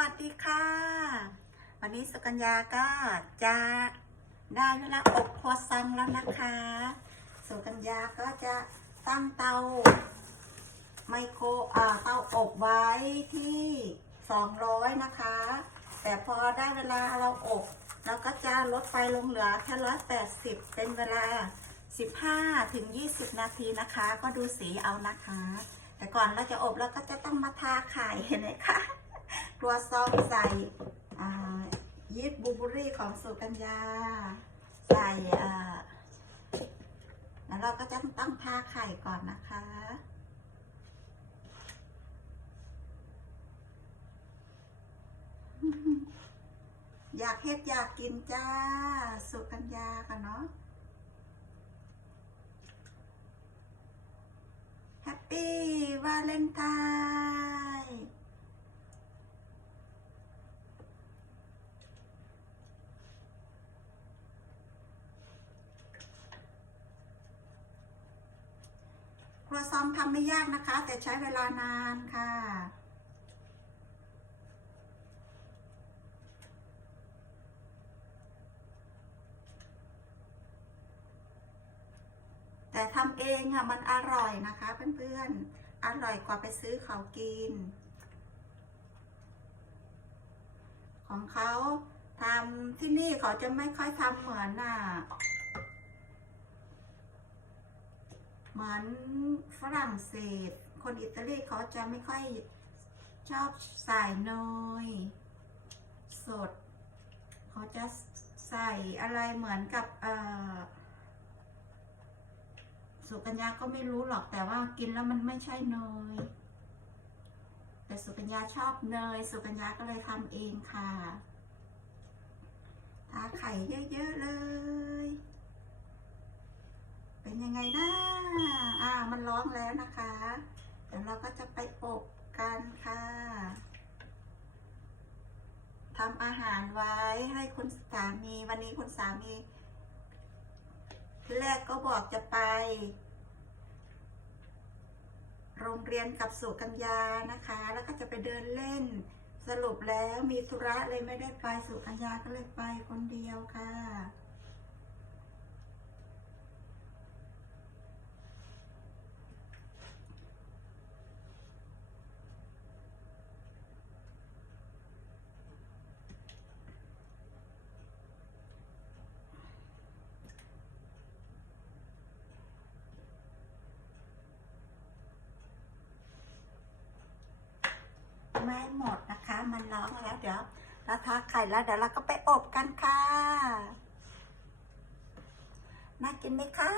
วัสดีค่ะ วันนี้สุกัญญาก็จะได้เวลาอบครัวซองแล้วนะคะ สุกัญญาก็จะตั้งเตาไมโครอ่าเตาอบไว้ที่ 200 นะคะ แต่พอได้เวลาเราอบเราก็จะลดไฟลงเหลือแค่180เป็นเวลา 15ถึง20 นาทีนะคะ ก็ดูสีเอานะคะ แต่ก่อนเราจะอบเราก็จะต้องมาทาไข่เห็นไหมคะ ตัวซองใส่ยีสต์บูเบอรี่ของสุกัญญา ใส่แล้วเราก็จะต้องทาไข่ก่อนนะคะอยากเฮ็ดอยากกินจ้า สุกัญญากันเนาะแฮปปี้วาเลนไทน์ค รัวซองทำไม่ยากนะคะ แต่ใช้เวลานานค่ะ แต่ทำเองอะมันอร่อยนะคะเพื่อนๆ อร่อยกว่าไปซื้อเขากิน ของเขาทำที่นี่เขาจะไม่ค่อยทำเหมือนน่ะ เหมือนฝรั่งเศส คนอิตาลีเขาจะไม่ค่อยชอบใส่เนยสด เขาจะใส่อะไรเหมือนกับสุกัญญาก็ไม่รู้หรอกแต่ว่ากินแล้วมันไม่ใช่เนย แต่สุกัญญาชอบเนย สุกัญญาก็เลยทำเองค่ะทาไข่เยอะๆเลย เป็นยังไงนะ องแล้วนะคะ เดี๋ยวเราก็จะไปอบกันค่ะทำอาหารไว้ให้คุณสามี วันนี้คุณสามีที่แรกก็บอกจะไป โรงเรียนกับสุกัญญานะคะ แล้วก็จะไปเดินเล่น สรุปแล้วมีธุระเลยไม่ได้ไปสุกัญญาก็เลยไปคนเดียวค่ะ ไม่หมดนะคะ มันร้องแล้วเดี๋ยวเราทาไข่แล้วเดี๋ยวเราก็ไปอบกันค่ะ น่ากินไหมคะ